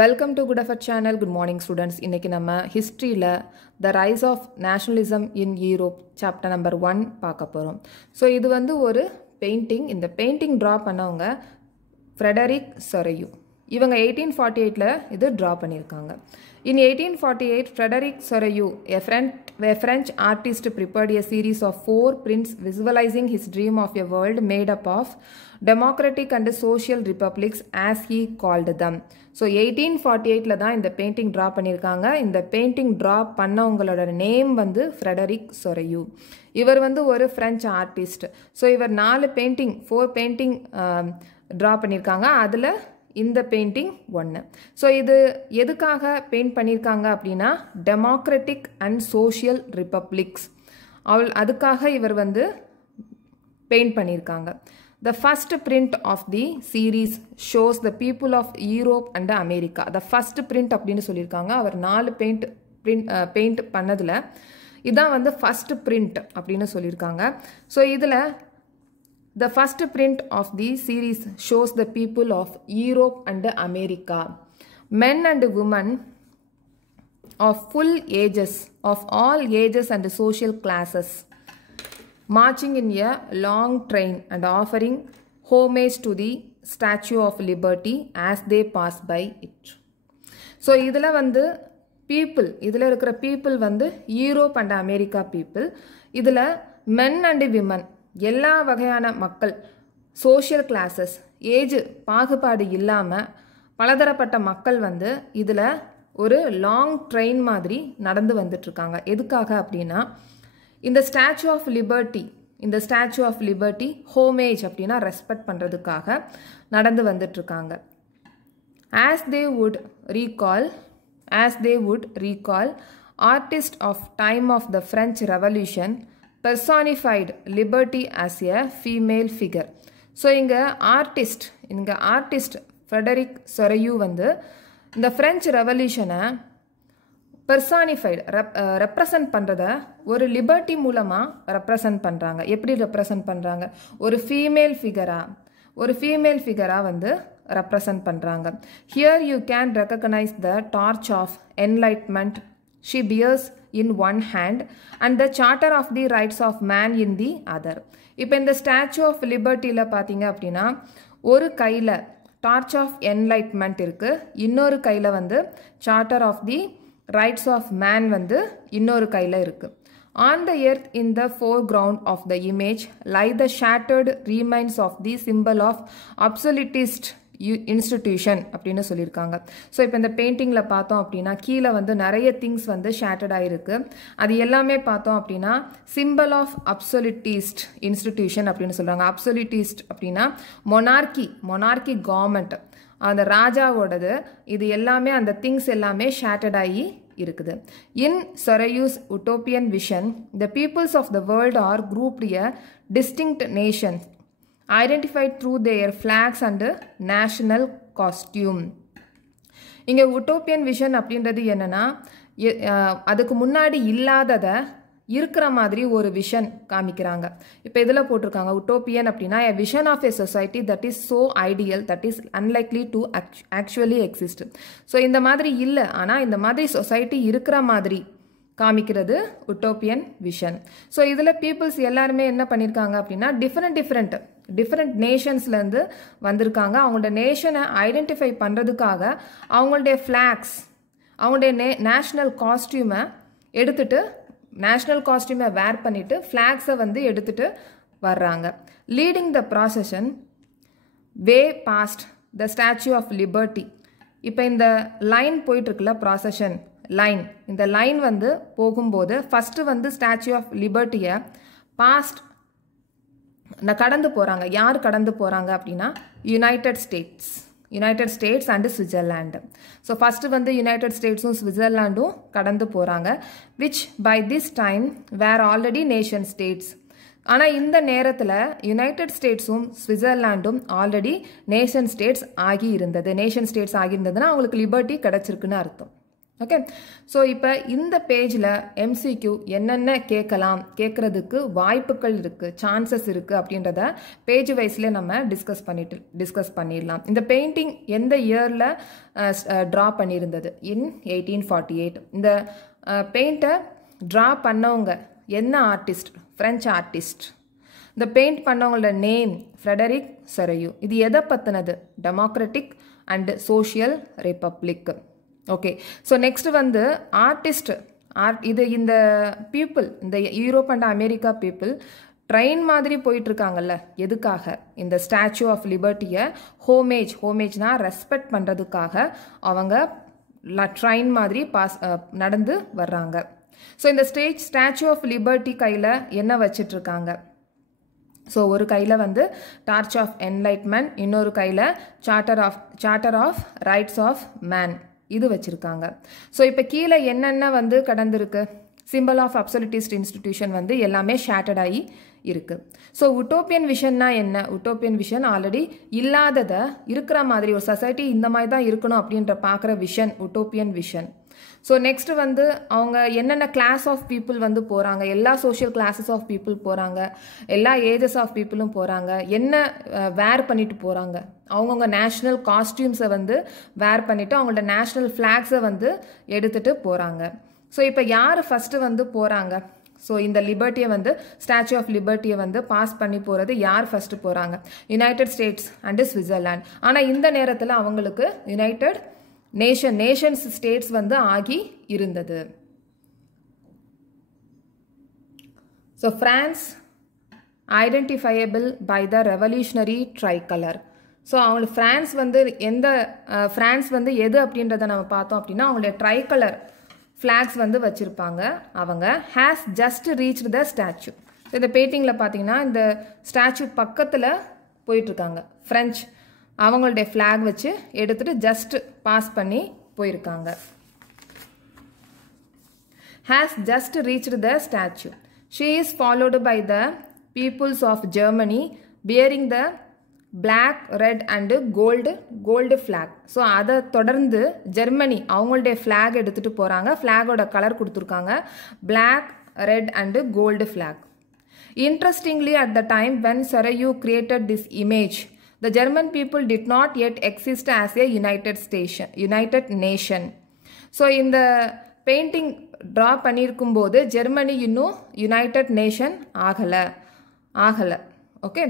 Welcome to Good Effort channel. Good morning students. இன்னைக்கு நம்ம ஹிஸ்டரியில The Rise of Nationalism in Europe chapter number 1 பார்க்க போறோம். So இது வந்து ஒரு பெயிண்டிங். இந்த பெயிண்டிங் ட்ரா பண்ணவங்க ஃப்ரெடரிக் சொரையூ. இவங்க 1848ல இது ட்ரா பண்ணியிருக்காங்க. In 1848, Frederic Soreyu, a French artist, prepared a series of 4 prints visualizing his dream of a world made up of democratic and social republics as he called them. So 1848ல தான் இந்த painting draw பண்ணியிருக்காங்க. இந்த painting draw பண்ணவங்களோட name வந்து Frederick சொரையூ. இவர் வந்து ஒரு French artist. So இவர் 4 painting draw பண்ணியிருக்காங்க. அதில் இந்த பெயிண்டிங் ஒன்று. ஸோ இது எதுக்காக பெயிண்ட் பண்ணியிருக்காங்க அப்படின்னா டெமோக்ராட்டிக் அண்ட் சோஷியல் ரிப்பப்ளிக்ஸ் அதுக்காக இவர் வந்து பெயிண்ட் பண்ணியிருக்காங்க. The first print of the series shows the people of Europe and America. The first print அப்படின்னு சொல்லியிருக்காங்க. அவர் 4 பெயிண்ட் பண்ணதில் இதான் வந்து ஃபர்ஸ்ட் பிரிண்ட் அப்படின்னு சொல்லியிருக்காங்க. ஸோ இதில் the first print of the series shows the people of Europe and America, men and women of full ages, of all ages and social classes, marching in a long train and offering homage to the Statue of Liberty as they pass by it. So இதில் வந்து people, இதில் இருக்கிற people வந்து Europe and America people. இதில் men and women எல்லா வகையான மக்கள், social classes, age பாகுபாடு இல்லாமல் பலதரப்பட்ட மக்கள் வந்து இதில் ஒரு லாங் ட்ரெயின் மாதிரி நடந்து வந்துட்டுருக்காங்க. எதுக்காக அப்படின்னா இந்த ஸ்டாச்சு ஆஃப் லிபர்ட்டி ஹோமேஜ் அப்படின்னா ரெஸ்பெக்ட் பண்ணுறதுக்காக நடந்து வந்துட்டுருக்காங்க. As they would recall artist of time of the French revolution personified liberty as a female figure. So இங்கே ஆர்டிஸ்ட் ஃப்ரெடரிக் சொரையூ வந்து இந்த ஃப்ரெஞ்ச் ரெவல்யூஷனை ரெப்ரசன்ட் பண்ணுறத ஒரு லிபர்ட்டி மூலமாக ரெப்ரசன்ட் பண்ணுறாங்க. எப்படி ரெப்ரசன்ட் பண்ணுறாங்க? ஒரு ஃபீமேல் ஃபிகராக வந்து ரெப்ரசன்ட் பண்ணுறாங்க. Here you can recognise the torch of enlightenment she bears in one hand and the charter of the rights of man in the other. இப்போ இந்த ஸ்டாச்சு ஆஃப் லிபர்ட்டியில் பார்த்தீங்க அப்படின்னா ஒரு கையில் டார்ச் ஆஃப் என்லைட்மெண்ட் இருக்குது, இன்னொரு கையில் வந்து charter of the rights of man வந்து இன்னொரு கையில் இருக்குது. On the earth in the foreground of the image lie the shattered remains of the simple of absolutist institution அப்படின்னு சொல்லியிருக்காங்க. ஸோ இப்போ இந்த பெயிண்டிங்கில் பார்த்தோம் அப்படின்னா கீழே வந்து நிறைய திங்ஸ் வந்து ஷேட்டர்ட் ஆகிருக்கு. அது எல்லாமே பார்த்தோம் அப்படின்னா சிம்பிள் ஆஃப் அப்சொலிட்டிஸ்ட் இன்ஸ்டிடியூஷன் அப்படின்னு சொல்கிறாங்க. அப்சொலிட்டிஸ்ட் அப்படின்னா மொனார்கி கவர்மெண்ட், அந்த ராஜாவோடது. இது எல்லாமே அந்த திங்ஸ் எல்லாமே ஷேட்டர்ட் ஆகி இருக்குது. In Sorrieu's utopian vision the peoples of the world are grouped a distinct nations identified through their flags and national costume. இங்கே உட்டோப்பியன் விஷன் அப்படின்றது என்னன்னா அதுக்கு முன்னாடி இல்லாததை இருக்கிற மாதிரி ஒரு விஷன் காமிக்கிறாங்க. இப்போ இதில் போட்டிருக்காங்க உட்டோப்பியன் அப்படின்னா a vision of a society that is so ideal that is unlikely to actually exist. So இந்த மாதிரி இல்லை, ஆனால் இந்த மாதிரி சொசைட்டி இருக்கிற மாதிரி காமிக்கிறது உட்டோப்பியன் விஷன். ஸோ இதில் பீப்புள்ஸ் எல்லாருமே என்ன பண்ணியிருக்காங்க அப்படின்னா டிஃப்ரெண்ட் நேஷன்ஸ்லேருந்து வந்திருக்காங்க. அவங்களோட நேஷனை ஐடென்டிஃபை பண்ணுறதுக்காக அவங்களுடைய ஃப்ளாக்ஸ், அவங்களுடைய நேஷ்னல் காஸ்டியூமை வேர் பண்ணிவிட்டு ஃப்ளாக்ஸை வந்து எடுத்துகிட்டு வர்றாங்க. Leading the procession way past the statue of liberty. இப்போ இந்த லைன் போயிட்டுருக்குல்ல, ப்ராசஷன் லைன், இந்த லைன் வந்து போகும்போது ஃபஸ்ட்டு வந்து ஸ்டாச்சு ஆஃப் லிபர்ட்டியை கடந்து போகிறாங்க. யார் கடந்து போகிறாங்க அப்படின்னா United States and Switzerland. So first வந்து யுனைடெட் ஸ்டேட்ஸும் சுவிட்சர்லாண்டும் கடந்து போகிறாங்க. Which by this time were already nation states. ஆனால் இந்த நேரத்தில் யுனைடெட் ஸ்டேட்ஸும் சுவிட்சர்லாண்டும் ஆல்ரெடி நேஷன் ஸ்டேட்ஸ் ஆகியிருந்ததுன்னா அவங்களுக்கு லிபர்ட்டி கிடச்சிருக்குன்னு அர்த்தம். ஓகே. ஸோ இப்போ இந்த பேஜில் எம்சிக்யூ என்னென்ன கேட்குறதுக்கு வாய்ப்புகள் இருக்குது, சான்சஸ் இருக்குது அப்படின்றத பேஜ் வைஸில் நம்ம டிஸ்கஸ் பண்ணிடலாம். இந்த பெயிண்டிங் எந்த இயரில் ட்ரா பண்ணியிருந்தது? இன் 1848. இந்த பெயிண்ட்டை ட்ரா பண்ணவங்க என்ன ஆர்டிஸ்ட்? French artist. இந்த பெயிண்ட் பண்ணவங்களோட நேம் ஃப்ரெடரிக் சரையூ. இது எதை பற்றினது? Democratic and social republic. Okay. So next வந்து ஆர்டிஸ்ட். இது இந்த பீப்புள், இந்த Europe and America people train மாதிரி போயிட்டுருக்காங்கல்ல, எதுக்காக? இந்த ஸ்டாச்சு ஆஃப் லிபர்ட்டியை ஹோமேஜ்னா ரெஸ்பெக்ட் பண்ணுறதுக்காக அவங்க ட்ரெயின் மாதிரி நடந்து வர்றாங்க. ஸோ இந்த ஸ்டாச்சு ஆஃப் லிபர்ட்டி கையில் என்ன வச்சிட்ருக்காங்க? ஸோ ஒரு கையில் வந்து டார்ச் ஆஃப் என்லைட்மெண்ட், இன்னொரு கையில் charter of rights of man இது வச்சுருக்காங்க. ஸோ இப்போ கீழே என்னென்ன வந்து கடந்திருக்கு? சிம்பிள் ஆஃப் அப்சல்யூட்டிஸ்ட் இன்ஸ்டிடியூஷன் வந்து எல்லாமே ஷேட்டர்ட் ஆகி இருக்குது. ஸோ உட்டோப்பியன் விஷன்னா என்ன? உட்டோப்பியன் விஷன் ஆல்ரெடி இல்லாததை இருக்கிற மாதிரி, ஒரு சொசைட்டி இந்த மாதிரி தான் இருக்கணும் அப்படின்ற பார்க்குற vision utopian vision. So next வந்து அவங்க என்னென்ன கிளாஸ் ஆஃப் பீப்புள் வந்து போகிறாங்க, எல்லா சோஷியல் கிளாஸஸ் ஆஃப் பீப்புள் போகிறாங்க, எல்லா ஏஜஸ் ஆஃப் பீப்புளும் போகிறாங்க, என்ன வேர் பண்ணிட்டு போகிறாங்க, அவங்கவுங்க நேஷ்னல் காஸ்டியூம்ஸை வந்து வேர் பண்ணிவிட்டு அவங்களோட நேஷ்னல் ஃப்ளாக்ஸை வந்து எடுத்துகிட்டு போகிறாங்க. ஸோ இப்போ யார் ஃபஸ்ட்டு வந்து போகிறாங்க? ஸோ இந்த லிபர்ட்டியை வந்து ஸ்டாச்சு ஆஃப் லிபர்ட்டியை வந்து பாஸ் பண்ணி போகிறது யார் ஃபஸ்ட்டு போகிறாங்க? United States and Switzerland. ஆனால் இந்த நேரத்தில் அவங்களுக்கு யுனைடெட் நேஷன்ஸ் ஸ்டேட்ஸ் வந்து ஆகி இருந்தது. So France identifiable by the revolutionary tricolour. So அவங்களுக்கு ஃப்ரான்ஸ் வந்து எது அப்படின்றத நம்ம பார்த்தோம் அப்படின்னா அவங்களுடைய ட்ரைகலர் ஃப்ளாக்ஸ் வந்து வச்சுருப்பாங்க. அவங்க has just reach the statue. So இந்த பெயிண்டிங்கில் பார்த்தீங்கன்னா இந்த ஸ்டாச்சு பக்கத்தில் போயிட்டுருக்காங்க. ஃப்ரெஞ்ச் அவங்களுடைய ஃப்ளாக் வச்சு எடுத்துகிட்டு ஜஸ்ட் பாஸ் பண்ணி போயிருக்காங்க. Has just reached the statue. She is followed by the peoples of Germany bearing the black, red and gold flag. So அதை தொடர்ந்து ஜெர்மனி அவங்களுடைய ஃப்ளாக் எடுத்துகிட்டு போகிறாங்க. ஃப்ளாகோட கலர் கொடுத்துருக்காங்க black, red and gold flag. Interestingly at the time when Sorrieu created this image, the German people did not yet exist as a united nation. So இந்த painting draw பண்ணியிருக்கும் போது Germany இன்னும் united nation ஆகலை. Okay.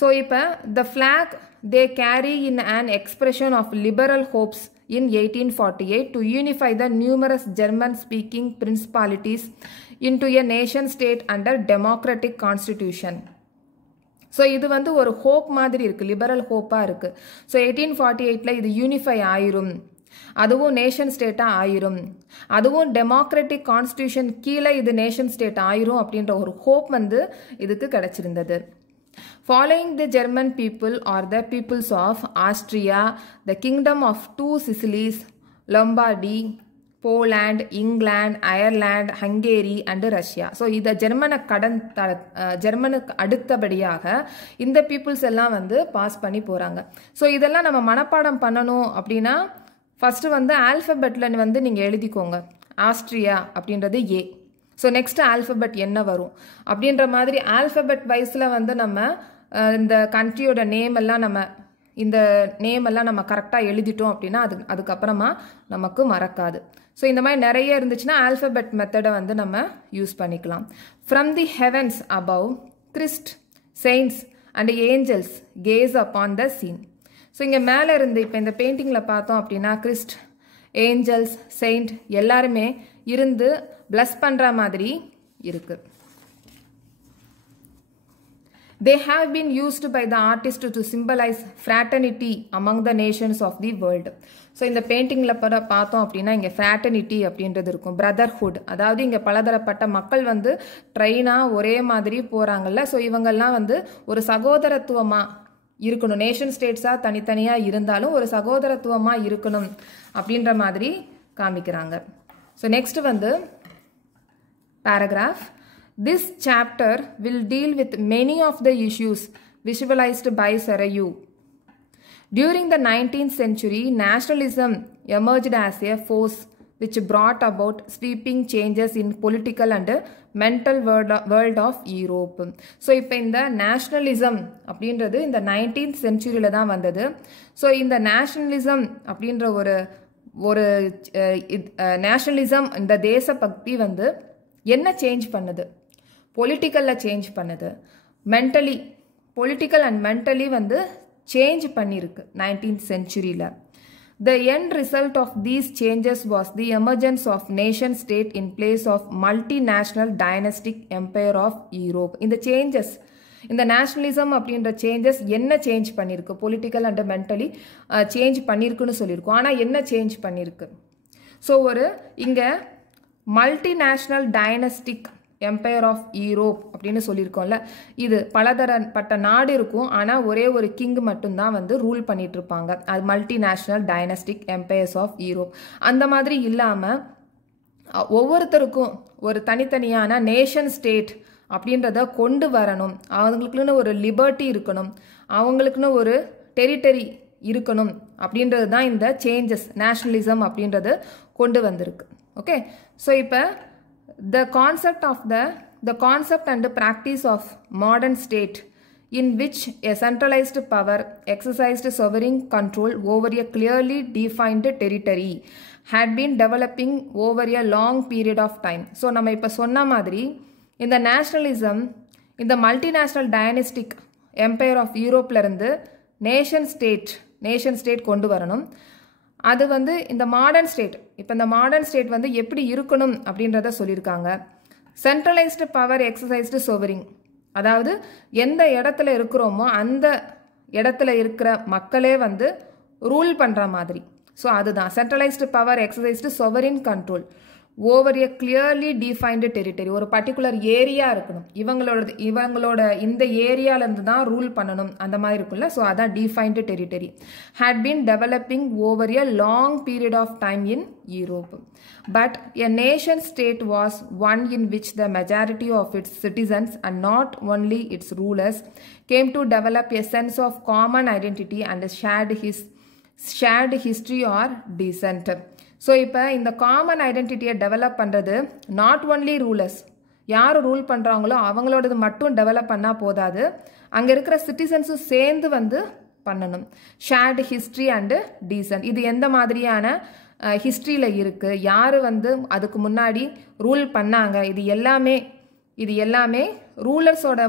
So இப்போ the flag they carry in an expression of liberal hopes in 1848 to unify the numerous German speaking principalities into a nation state under democratic constitution. So இது வந்து ஒரு hope மாதிரி இருக்குது, liberal ஹோப்பாக இருக்குது. So 1848 இது unify ஆயிரும், அதுவும் நேஷன் ஸ்டேட்டாக ஆயிரும், அதுவும் டெமோக்ராட்டிக் கான்ஸ்டியூஷன் கீழே இது நேஷன் ஸ்டேட் ஆயிரும் அப்படின்ற ஒரு ஹோப் வந்து இதுக்கு கிடச்சிருந்தது. Following the German people or the peoples of Austria, the kingdom of two Sicilies, Lombardy, Poland, England, Ireland, Hungary and Russia. So இதை ஜெர்மனுக்கு அடுத்தபடியாக இந்த பீப்புள்ஸ் எல்லாம் வந்து பாஸ் பண்ணி போகிறாங்க. ஸோ இதெல்லாம் நம்ம மனப்பாடம் பண்ணணும் அப்படின்னா ஃபஸ்ட்டு வந்து ஆல்ஃபபெட்டில் வந்து நீங்கள் எழுதிக்கோங்க. ஆஸ்ட்ரியா அப்படின்றது ஏ. ஸோ நெக்ஸ்ட் ஆல்ஃபபெட் என்ன வரும் அப்படின்ற மாதிரி ஆல்ஃபபெட் வைஸில் வந்து நம்ம இந்த கண்ட்ரியோட நேம் எல்லாம் நம்ம கரெக்டாக எழுதிட்டோம் அப்படின்னா அதுக்கப்புறமா நமக்கு மறக்காது. ஸோ இந்த மாதிரி நிறைய இருந்துச்சுன்னா ஆல்ஃபபெட் மெத்தடை வந்து நம்ம யூஸ் பண்ணிக்கலாம். From the heavens above Christ, saints and angels gaze upon the scene. So இங்கே மேலே இருந்து இப்போ இந்த பெயிண்டிங்கில் பார்த்தோம் அப்படின்னா கிறிஸ்ட், ஏஞ்சல்ஸ், செயின்ட் எல்லாருமே இருந்து பிளஸ் பண்ணுற மாதிரி இருக்குது. They have been used by the artist to symbolize fraternity among the nations of the world. So இந்த பெயிண்டிங்கில் பார்த்தோம் அப்படின்னா இங்கே ஃப்ராட்டர்னிட்டி அப்படின்றது இருக்கும், பிரதர்ஹுட். அதாவது இங்கே பலதரப்பட்ட மக்கள் வந்து ட்ரெயினாக ஒரே மாதிரி போகிறாங்கல்ல. ஸோ இவங்கெல்லாம் வந்து ஒரு சகோதரத்துவமாக இருக்கணும், நேஷன் ஸ்டேட்ஸாக தனித்தனியாக இருந்தாலும் ஒரு சகோதரத்துவமாக இருக்கணும் அப்படின்ற மாதிரி காமிக்கிறாங்க. ஸோ நெக்ஸ்ட் வந்து paragraph. This chapter will deal with many of the issues visualized by Sarayu. During the 19th century, nationalism emerged as a force which brought about sweeping changes in political and mental world of Europe. So இப்போ இந்த nationalism அப்படின்றது இந்த 19th centuryல தான் வந்தது. So இந்த nationalism அப்படின்ற ஒரு nationalism, இந்த தேசபக்தி வந்து என்ன சேஞ்ச் பண்ணுது? பொலிட்டிக்கலில் சேஞ்ச் பண்ணுது, மென்டலி, பொலிட்டிக்கல் அண்ட் மென்டலி வந்து சேஞ்ச் பண்ணியிருக்கு 19th centuryல. The end result of these changes was the emergence of nation state in place of multinational dynastic empire of Europe. இந்த changes, இந்த நேஷனலிசம் அப்படின்ற சேஞ்சஸ் என்ன change பண்ணியிருக்கு? Political and mentally change பண்ணியிருக்குன்னு சொல்லியிருக்கோம். ஆனால் என்ன சேஞ்ச் பண்ணியிருக்கு? ஸோ இங்கே multinational dynastic empire of Europe அப்படின்னு சொல்லியிருக்கோம்ல, இது பலதரப்பட்ட நாடு இருக்கும், ஆனால் ஒரே ஒரு கிங் மட்டும்தான் வந்து ரூல் பண்ணிட்டு இருப்பாங்க. அது மல்டிநேஷ்னல் டைனஸ்டிக் எம்பையர்ஸ் ஆஃப் யூரோப். அந்த மாதிரி இல்லாமல் ஒவ்வொருத்தருக்கும் ஒரு தனித்தனியான நேஷன் ஸ்டேட் அப்படின்றத கொண்டு வரணும். அவங்களுக்குன்னு ஒரு லிபர்ட்டி இருக்கணும், அவங்களுக்குன்னு ஒரு டெரிட்டரி இருக்கணும் அப்படின்றது தான் இந்த சேஞ்சஸ், நேஷனலிசம் அப்படின்றது கொண்டு வந்திருக்கு. ஓகே, ஸோ இப்போ the concept and the practice of modern state in which a centralized power exercised sovereign control over a clearly defined territory had been developing over a long period of time. So நம்ம இப்போ சொன்ன மாதிரி இந்த nationalism, இந்த multinational dynastic empire of யூரோப்லேருந்து nation state கொண்டு வரணும். அது வந்து இந்த மாடர்ன் ஸ்டேட், இப்போ இந்த மாடர்ன் ஸ்டேட் வந்து எப்படி இருக்கணும் அப்படின்றத சொல்லியிருக்காங்க. சென்ட்ரலைஸ்டு பவர் எக்ஸசைஸ்டு சொவரிங், அதாவது எந்த இடத்துல இருக்கிறோமோ அந்த இடத்துல இருக்கிற மக்களே வந்து ரூல் பண்ணுற மாதிரி. ஸோ அதுதான் centralised power exercised sovereign control over a clearly defined territory. ஒரு பர்டிகுலர் ஏரியா இருக்கணும், இவங்களோட இந்த ஏரியாவிலேருந்து தான் ரூல் பண்ணணும், அந்த மாதிரி இருக்குல்ல. ஸோ அதான் defined territory. had been developing over a long period of time in Europe. But a nation state was one in which the majority of its citizens and not only its rulers came to develop a sense of common identity and shared history or descent. So இப்போ இந்த common ஐடென்டிட்டியை develop பண்ணுறது not only rulers, யார் rule பண்ணுறாங்களோ அவங்களோடது மட்டும் develop பண்ணால் போதாது, அங்கே இருக்கிற சிட்டிசன்ஸும் சேர்ந்து வந்து பண்ணணும். ஷேர்டு ஹிஸ்ட்ரி அண்டு டீசன்ட், இது எந்த மாதிரியான ஹிஸ்ட்ரியில் இருக்குது, யார் வந்து அதுக்கு முன்னாடி ரூல் பண்ணாங்க, இது எல்லாமே ரூலர்ஸோட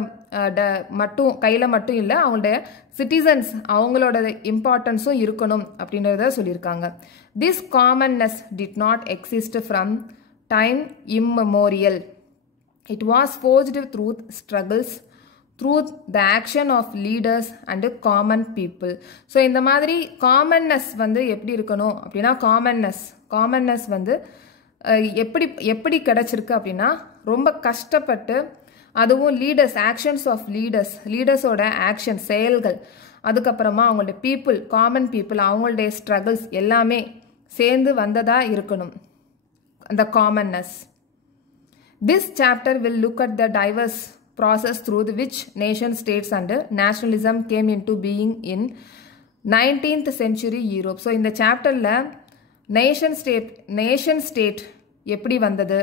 மட்டும் கையில் மட்டும் இல்லை, அவங்களோட சிட்டிசன்ஸ் அவங்களோட இம்பார்ட்டன்ஸும் இருக்கணும் அப்படின்றத சொல்லியிருக்காங்க. This commonness did not exist from time immemorial. It was forged through struggles, through the action of leaders and common people. So இந்த மாதிரி காமன்னஸ் வந்து எப்படி இருக்கணும் அப்படின்னா, காமன்னஸ் வந்து எப்படி கிடச்சிருக்கு அப்படின்னா, ரொம்ப கஷ்டப்பட்டு, அதுவும் லீடர்ஸ், ஆக்ஷன்ஸ் ஆஃப் லீடர்ஸோட ஆக்ஷன், செயல்கள், அதுக்கப்புறமா அவங்களோட பீப்புள், காமன் பீப்புள், அவங்களுடைய ஸ்ட்ரகிள்ஸ் எல்லாமே சேர்ந்து வந்ததா இருக்கணும் அந்த commonness. This chapter will look at the diverse process through which nation states and nationalism came into being in 19th century Europe. So இந்த சாப்டரில் நேஷன் ஸ்டேட் எப்படி வந்தது,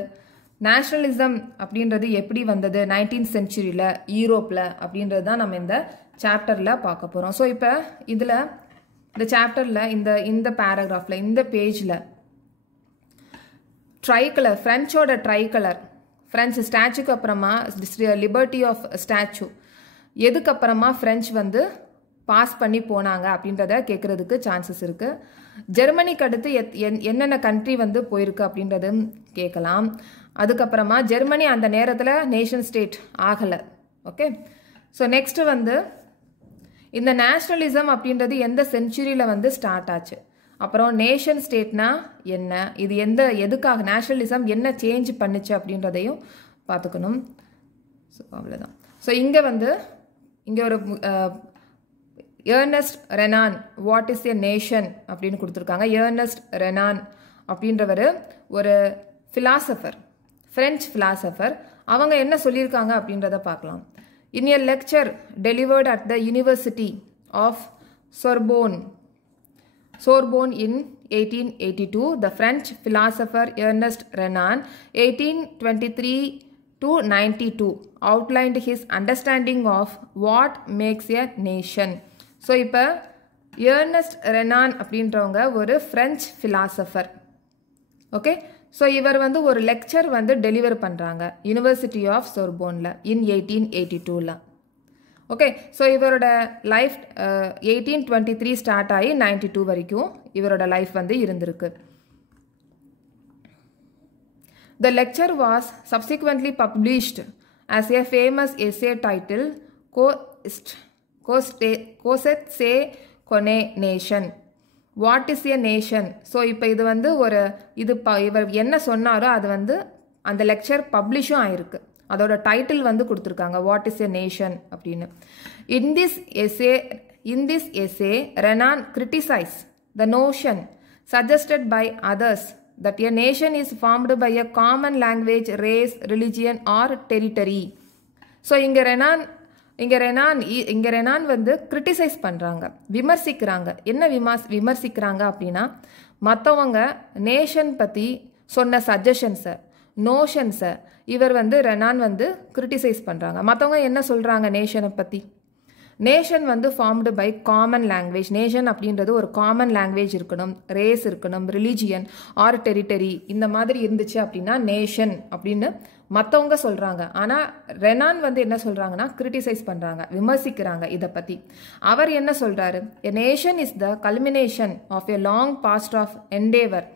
நேஷனலிசம் அப்படின்றது எப்படி வந்தது 19th centuryல யூரோப்பில் அப்படின்றது தான் நம்ம இந்த சாப்டரில் பார்க்க போகிறோம். ஸோ இப்போ இந்த சாப்டரில் இந்த பேராகிராஃபில், இந்த பேஜில் ட்ரைகலர், ஃப்ரெஞ்சோட ட்ரைகலர், ஃப்ரெஞ்ச் ஸ்டாச்சுக்கு அப்புறமா லிபர்ட்டி ஆஃப் ஸ்டாச்சு, எதுக்கப்புறமா ஃப்ரெஞ்ச் வந்து பாஸ் பண்ணி போனாங்க அப்படின்றத கேட்குறதுக்கு சான்சஸ் இருக்குது. ஜெர்மனிக்கு அடுத்து என்னென்ன கண்ட்ரி வந்து போயிருக்கு அப்படின்றது கேட்கலாம். அதுக்கப்புறமா ஜெர்மனி அந்த நேரத்தில் நேஷன் ஸ்டேட் ஆகலை. ஓகே, ஸோ நெக்ஸ்ட்டு வந்து இந்த நேஷ்னலிசம் அப்படின்றது எந்த செஞ்சுரியில் வந்து ஸ்டார்ட் ஆச்சு, அப்புறம் நேஷன் ஸ்டேட்னா என்ன, இது எதுக்காக நேஷனலிசம் என்ன சேஞ்ச் பண்ணுச்சு அப்படின்றதையும் பார்த்துக்கணும். ஸோ அவ்வளோதான். ஸோ இங்கே ஒரு Ernest Renan what is a nation அப்படின்னு கொடுத்துருக்காங்க. ஏர்னஸ்ட் ரெனான் அப்படின்றவர் ஒரு ஃபிலாசபர், ஃப்ரெஞ்ச் ஃபிலாசபர். அவங்க என்ன சொல்லியிருக்காங்க அப்படின்றத பார்க்கலாம். In a lecture delivered at the University of Sorbonne in 1882, the French philosopher Ernest Renan, 1823 to 92, outlined his understanding of what makes a nation. So, இப்போ Ernest Renan அப்படின்றவங்க ஒரு French philosopher. Okay? So, இவர் வந்து ஒரு lecture வந்து deliver பண்ணுறாங்க university of சோர்போனில் in 1882ல. ஓகே, ஸோ இவரோட லைஃப் 1823 ஸ்டார்ட் ஆகி 92 வரைக்கும் இவரோட லைஃப் வந்து இருந்திருக்கு. The lecture was subsequently published as a famous essay titled Cosette se Kone Nation. What is a nation? So இப்போ இது வந்து ஒரு இவர் என்ன சொன்னாரோ அது வந்து அந்த லெக்சர் பப்ளிஷும் ஆயிருக்கு. அதோட டைட்டில் வந்து கொடுத்துருக்காங்க வாட் இஸ் எ நேஷன் அப்படின்னு. In this essay Renan criticise the notion suggested by others that a nation is formed by a common language, race, religion or territory. So இங்கே ரெனான் வந்து கிரிட்டிசைஸ் பண்ணுறாங்க, விமர்சிக்கிறாங்க. என்ன விமர்சிக்கிறாங்க அப்படின்னா, மற்றவங்க நேஷன் பற்றி சொன்ன சஜஷன்ஸை, நோஷன்ஸை இவர் வந்து ரெனான் வந்து கிரிட்டிசைஸ் பண்ணுறாங்க. மற்றவங்க என்ன சொல்கிறாங்க நேஷனை பற்றி? நேஷன் வந்து formed by common language. Nation அப்படின்றது ஒரு காமன் லாங்குவேஜ் இருக்கணும், ரேஸ் இருக்கணும், ரிலிஜியன் ஆர் டெரிட்டரி இந்த மாதிரி இருந்துச்சு அப்படின்னா நேஷன் அப்படின்னு மற்றவங்க சொல்கிறாங்க. ஆனால் ரெனான் வந்து என்ன சொல்கிறாங்கன்னா கிரிட்டிசைஸ் பண்ணுறாங்க, விமர்சிக்கிறாங்க இதை பற்றி. அவர் என்ன சொல்கிறாரு? A nation is the culmination of a long past of endeavour,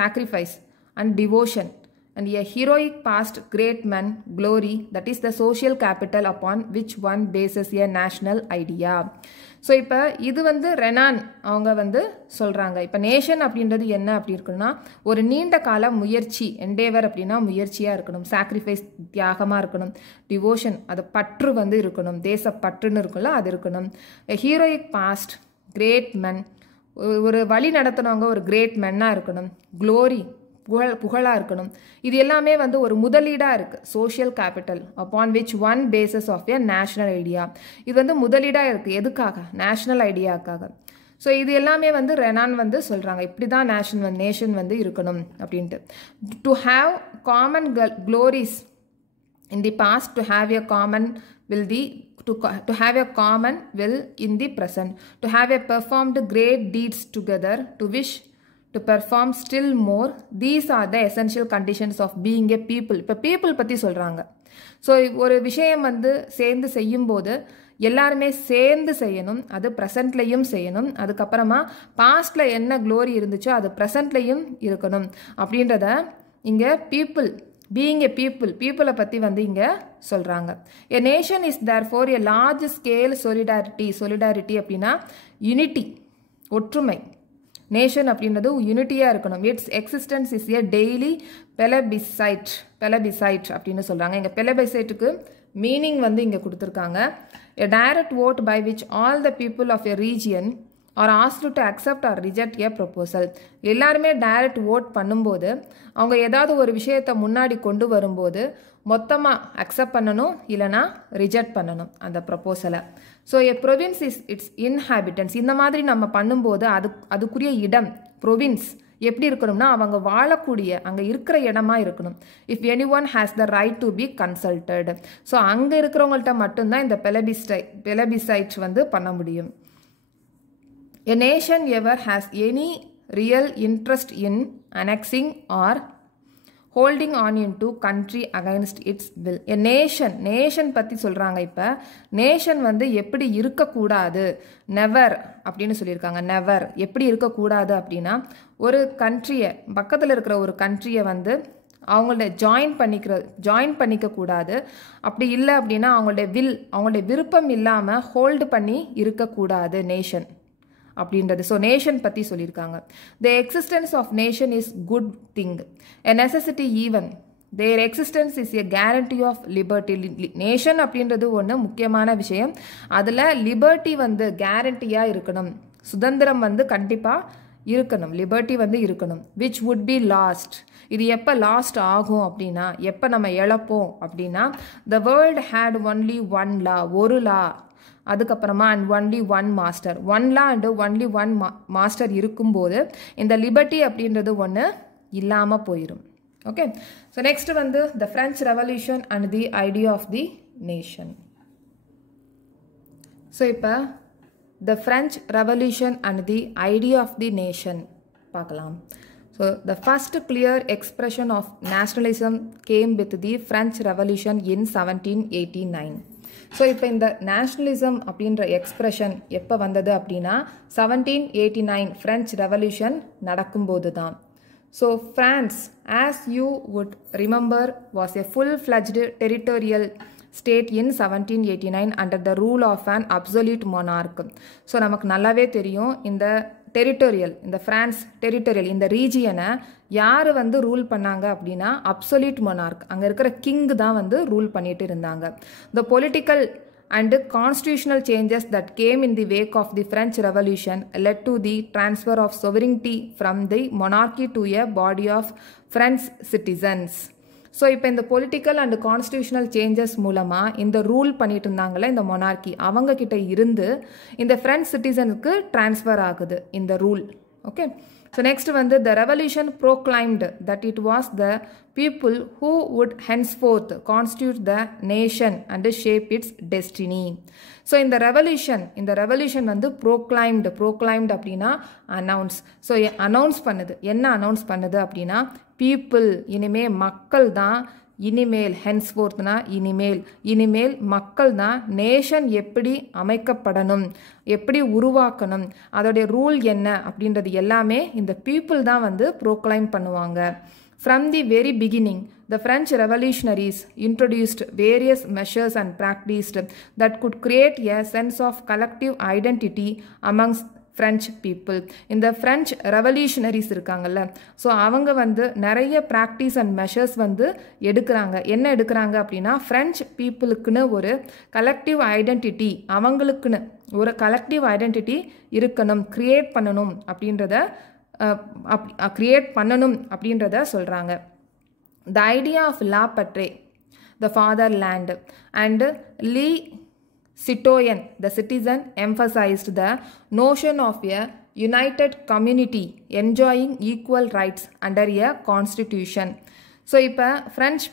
sacrifice and devotion and a heroic past great man glory, that is the social capital upon which one bases a national idea. So இப்போ இது வந்து ரெனான் அவங்க வந்து சொல்கிறாங்க. இப்போ nation அப்படின்றது என்ன அப்படி இருக்குன்னா, ஒரு நீண்ட கால முயற்சி, என்டேவர் அப்படின்னா முயற்சியாக இருக்கணும், சாக்ரிஃபைஸ் தியாகமாக இருக்கணும், டிவோஷன் அது பற்று வந்து இருக்கணும், தேசப்பற்றுன்னு இருக்குல்ல அது இருக்கணும், ஹீரோயிக் பாஸ்ட் கிரேட் மென் ஒரு வழி நடத்துனவங்க ஒரு கிரேட் மென்னாக இருக்கணும், க்ளோரி புகழாக இருக்கணும். இது எல்லாமே வந்து ஒரு முதலீடாக இருக்குது, social capital upon which one bases of a national idea. இது வந்து முதலீடாக இருக்குது. எதுக்காக? நேஷ்னல் ஐடியாக்காக. ஸோ இது எல்லாமே வந்து ரெனான் வந்து சொல்கிறாங்க, இப்படி தான் நேஷன் வந்து இருக்கணும் அப்படின்ட்டு. To have common glories in the past, to have a common will the to have a common will in the present, to have a performed great deeds together, to wish to perform still more. These are the essential conditions of being a people. இப்போ people பற்றி சொல்கிறாங்க. So ஒரு விஷயம் வந்து சேர்ந்து செய்யும்போது எல்லாருமே சேர்ந்து செய்யணும், அது ப்ரெசண்ட்லையும் செய்யணும், அதுக்கப்புறமா பாஸ்டில் என்ன க்ளோரி இருந்துச்சோ அது ப்ரெசண்ட்லையும் இருக்கணும் அப்படின்றத இங்கே பீயிங் எ பீப்புளை பற்றி வந்து இங்கே சொல்கிறாங்க. A nation is therefore a large scale solidarity அப்படின்னா யூனிட்டி, ஒற்றுமை. நேஷன் அப்படின்றது யூனிட்டியாக இருக்கணும். Its existence is a daily plebiscite அப்படின்னு சொல்கிறாங்க. இங்கே பெலபிசைட்டுக்கு மீனிங் வந்து இங்கே கொடுத்துருக்காங்க. A direct vote by which all the people of a region are asked to accept or reject a proposal. எல்லாருமே டைரக்ட் ஓட் பண்ணும்போது அவங்க ஏதாவது ஒரு விஷயத்தை முன்னாடி கொண்டு வரும்போது மொத்தமாக அக்செப்ட் பண்ணணும், இல்லைனா ரிஜெக்ட் பண்ணணும் அந்த ப்ரொப்போசலை. So a province is its inhabitants. இந்த மாதிரி நம்ம பண்ணும்போது அதுக்குரிய இடம் ப்ரொவின்ஸ் எப்படி இருக்கணும்னா அவங்க வாழக்கூடிய அங்கே இருக்கிற இடமா இருக்கணும். If any one has the right to be consulted. So அங்கே இருக்கிறவங்கள்ட்ட மட்டும்தான் இந்த பெலபிசைட் வந்து பண்ண முடியும். A nation ever has any real interest in annexing or holding on into country against its will. A nation பற்றி சொல்கிறாங்க. இப்போ நேஷன் வந்து எப்படி இருக்கக்கூடாது, நெவர் அப்படின்னு சொல்லியிருக்காங்க. நெவர் எப்படி இருக்கக்கூடாது அப்படின்னா, ஒரு கண்ட்ரியை பக்கத்தில் இருக்கிற ஒரு கண்ட்ரியை வந்து அவங்களோட ஜாயின் பண்ணிக்க கூடாது. அப்படி இல்லை அப்படின்னா அவங்களுடைய விருப்பம் இல்லாமல் ஹோல்டு பண்ணி இருக்கக்கூடாது நேஷன் அப்படின்றது. ஸோ நேஷன் பற்றி சொல்லியிருக்காங்க. The existence of nation is good thing, a necessity even. Their existence is a guarantee of liberty. Nation அப்படின்றது ஒன்று முக்கியமான விஷயம். அதில் லிபர்ட்டி வந்து கேரண்டியாக இருக்கணும், சுதந்திரம் வந்து கண்டிப்பாக இருக்கணும், லிபர்ட்டி வந்து இருக்கணும். Which would be lost. இது எப்போ லாஸ்ட் ஆகும் அப்படின்னா, எப்போ நம்ம இழப்போம் அப்படின்னா, the world had only one law, ஒரு லா. அதுக்கப்புறமா and only one master, one law and only one master இருக்கும்போது இந்த லிபர்ட்டி அப்படின்றது ஒன்று இல்லாமல் போயிடும். ஓகே, ஸோ நெக்ஸ்ட் வந்து the French revolution and the idea of the nation. So இப்போ the French revolution and the idea of the nation பார்க்கலாம். So the first clear expression of nationalism came with the French Revolution in 1789. So இப்போ இந்த nationalism அப்படின்ற expression எப்போ வந்தது அப்படின்னா 1789 French revolution நடக்கும்போது தான். So France, as you would remember, was a full-fledged territorial state in 1789 under the rule of an absolute monarch. So நமக்கு நல்லாவே தெரியும் இந்த டெரிட்டோரியல், இந்த ஃப்ரான்ஸ் டெரிட்டோரியல் இந்த ரீஜியனை யார் வந்து ரூல் பண்ணாங்க அப்படின்னா அப்சொல்யூட் மொனார்க், அங்கே இருக்கிற கிங் தான் வந்து ரூல் பண்ணிட்டு இருந்தாங்க. த political and constitutional changes that came in the wake of the French Revolution led to the transfer of sovereignty from the monarchy to a body of French citizens. So இப்போ இந்த political and constitutional changes மூலமாக இந்த rule பண்ணிட்டு இருந்தாங்களே இந்த monarchy, அவங்கக்கிட்ட இருந்து இந்த ஃப்ரெஞ்ச் சிட்டிசனுக்கு டிரான்ஸ்ஃபர் ஆகுது இந்த ரூல். ஓகே, ஸோ நெக்ஸ்ட் வந்து the revolution proclaimed that it was the people who would henceforth constitute the nation and shape its destiny. So இந்த ரெவல்யூஷன் வந்து ப்ரோக்ளைம்டு அப்படின்னா அனௌன்ஸ். ஸோ அனௌன்ஸ் பண்ணுது, என்ன அனௌன்ஸ் பண்ணுது அப்படின்னா பீப்புள், இனிமே மக்கள் தான், இனிமேல் ஹென்ஸ்ஃபோர்த்னா இனிமேல் மக்கள் தான் நேஷன் எப்படி அமைக்கப்படணும், எப்படி உருவாக்கணும், அதோடைய ரூல் என்ன அப்படின்றது எல்லாமே இந்த பீப்புள் தான் வந்து ப்ரோக்ளைம் பண்ணுவாங்க. From the very beginning, the French revolutionaries introduced various measures and practices that could create a sense of collective identity amongst French people. இந்த French revolutionaries இருக்காங்கல்ல, ஸோ அவங்க வந்து நிறைய ப்ராக்டிஸ் அண்ட் மெஷர்ஸ் வந்து எடுக்கிறாங்க. என்ன எடுக்கிறாங்க அப்படின்னா ஃப்ரெஞ்ச் பீப்புளுக்குன்னு ஒரு கலெக்டிவ் ஐடென்டிட்டி, அவங்களுக்குன்னு ஒரு கலெக்டிவ் ஐடென்டிட்டி இருக்கணும், கிரியேட் பண்ணணும் அப்படின்றத சொல்கிறாங்க. The idea of la patrie, the fatherland and le citoyen, the citizen, emphasized the notion of a united community enjoying equal rights under a constitution. So இப்போ French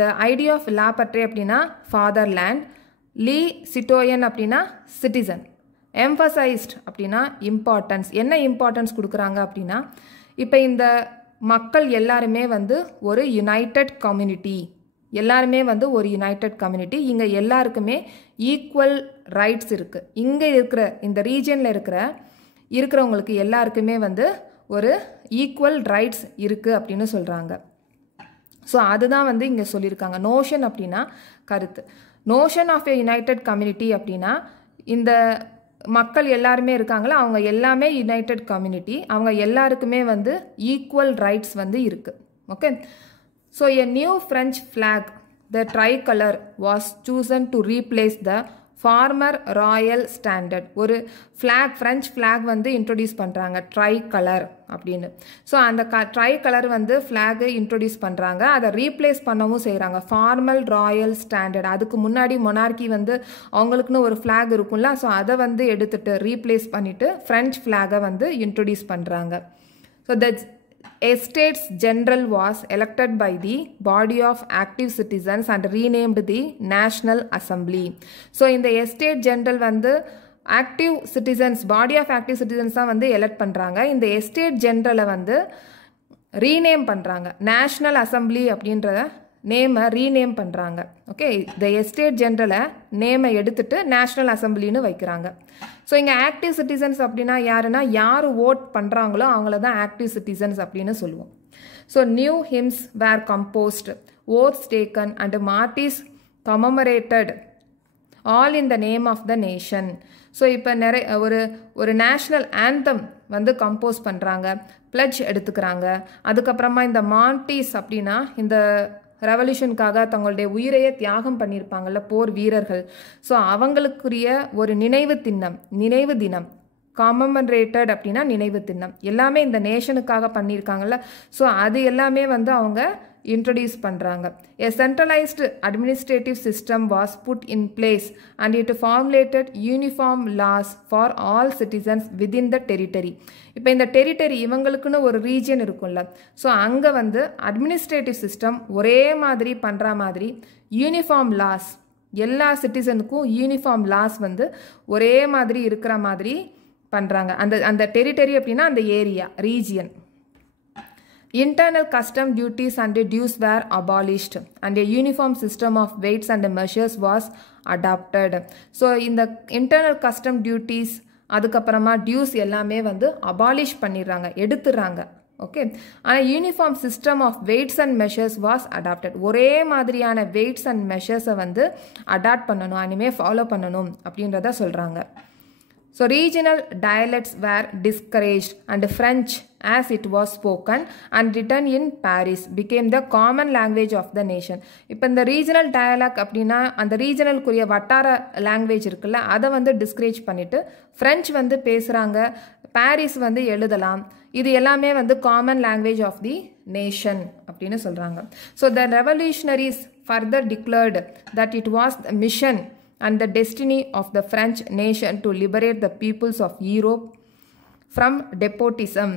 the idea of la patrie அப்படின்னா fatherland, le citoyen அப்படின்னா citizen, emphasised அப்படின்னா importance. என்ன importance கொடுக்குறாங்க அப்படின்னா இப்போ இந்த மக்கள் எல்லாருமே வந்து ஒரு யுனைடெட் கம்யூனிட்டி, இங்கே எல்லாருக்குமே ஈக்குவல் ரைட்ஸ் இருக்குது. இங்கே இருக்கிற இந்த ரீஜனில் இருக்கிறவங்களுக்கு எல்லாருக்குமே வந்து ஒரு ஈக்குவல் ரைட்ஸ் இருக்குது அப்படின்னு சொல்கிறாங்க. ஸோ அதுதான் வந்து இங்கே சொல்லியிருக்காங்க. நோஷன் அப்படின்னா கருத்து. Notion of a united community அப்படின்னா இந்த மக்கள் எல்லாருமே இருக்காங்களா, அவங்க எல்லாமே யுனைடெட் கம்யூனிட்டி, அவங்க எல்லாருக்குமே வந்து ஈக்குவல் ரைட்ஸ் வந்து இருக்குது. Okay, so a new French flag, the tricolor, was chosen to replace the former royal standard. ஒரு ஃப்ளாக், ஃப்ரெஞ்ச் ஃப்ளாக் வந்து இன்ட்ரொடியூஸ் பண்ணுறாங்க, ட்ரை கலர் அப்படின்னு. ஸோ அந்த ட்ரை கலர் வந்து ஃப்ளாகை இன்ட்ரொடியூஸ் பண்ணுறாங்க, அதை ரீப்ளேஸ் பண்ணவும் செய்கிறாங்க, ஃபார்மல் ராயல் ஸ்டாண்டர்ட். அதுக்கு முன்னாடி மொனார்கி வந்து அவங்களுக்குன்னு ஒரு ஃப்ளாக் இருக்கும்ல, ஸோ அதை வந்து எடுத்துட்டு ரீப்ளேஸ் பண்ணிவிட்டு ஃப்ரெஞ்ச் ஃப்ளாகை வந்து இன்ட்ரொடியூஸ் பண்ணுறாங்க. So Estates General was elected by the body of active citizens and renamed the National Assembly. So இந்த Estate General வந்து active citizens, body of active citizens தான் வந்து எலெக்ட் பண்ணுறாங்க. இந்த Estate General வந்து ரீநேம் பண்ணுறாங்க, நேஷ்னல் அசம்பிளி அப்படின்ற நேமை ரீநேம் பண்ணுறாங்க. ஓகே, இந்த எஸ்டேட் ஜென்ரலை நேமை எடுத்துட்டு நேஷ்னல் அசம்பிளின்னு வைக்கிறாங்க. ஸோ இங்கே ஆக்டிவ் சிட்டிசன்ஸ் அப்படின்னா யாருன்னா, யார் ஓட் பண்ணுறாங்களோ அவங்கள தான் ஆக்டிவ் சிட்டிசன்ஸ் அப்படின்னு சொல்லுவோம். So new hymns were composed, oaths taken and martyrs commemorated, all in the name of the nation. So இப்போ ஒரு நேஷ்னல் ஆந்தம் வந்து கம்போஸ் பண்ணுறாங்க, பிளட்ஜ் எடுத்துக்கிறாங்க. அதுக்கப்புறமா இந்த மார்டிஸ் அப்படின்னா இந்த ரெவல்யூஷனுக்காக தங்களுடைய உயிரையே தியாகம் பண்ணியிருப்பாங்கள்ல போர் வீரர்கள், ஸோ அவங்களுக்குரிய ஒரு நினைவு தினம், காமமரேட்டட் அப்படின்னா நினைவு தினம், எல்லாமே இந்த நேஷனுக்காக பண்ணியிருக்காங்கல்ல, ஸோ அது எல்லாமே வந்து அவங்க introduce பண்றாங்க. A centralized administrative system was put in place and it formulated uniform laws for all citizens within the territory. இப்போ இந்த டெரிட்டரி இவங்களுக்குன்னு ஒரு ரீஜன் இருக்கும்ல, ஸோ அங்கே வந்து அட்மினிஸ்ட்ரேட்டிவ் சிஸ்டம் ஒரே மாதிரி பண்ணுற மாதிரி யூனிஃபார்ம் லாஸ், எல்லா சிட்டிசனுக்கும் யூனிஃபார்ம் லாஸ் வந்து ஒரே மாதிரி இருக்கிற மாதிரி பண்ணுறாங்க. அந்த டெரிட்டரி அப்படின்னா அந்த area, region. Internal custom duties and dues were abolished and a uniform system of weights and measures was adopted. So இந்த internal custom duties அதுக்கப்புறமா டியூஸ் எல்லாமே வந்து அபாலிஷ் பண்ணிடுறாங்க, எடுத்துடுறாங்க. ஓகே, ஆனால் uniform system of weights and measures was adopted. ஒரே மாதிரியான weights and மெஷர்ஸை வந்து அடாப்ட் பண்ணணும், இனிமேல் ஃபாலோ பண்ணணும் அப்படின்றத சொல்கிறாங்க. So regional dialects were discouraged and French as it was spoken and written in Paris became the common language of the nation. இப்போ இந்த ரீஜனல் டயலாக் அப்படின்னா அந்த ரீஜனலுக்குரிய வட்டார லாங்குவேஜ் இருக்குல்ல, அதை வந்து டிஸ்கரேஜ் பண்ணிவிட்டு ஃப்ரெஞ்ச் வந்து பேசுகிறாங்க, பாரிஸ் வந்து எழுதலாம், இது எல்லாமே வந்து common language of the nation அப்படின்னு சொல்கிறாங்க. So the revolutionaries further declared that it was the mission and the destiny of the French nation to liberate the peoples of Europe from despotism.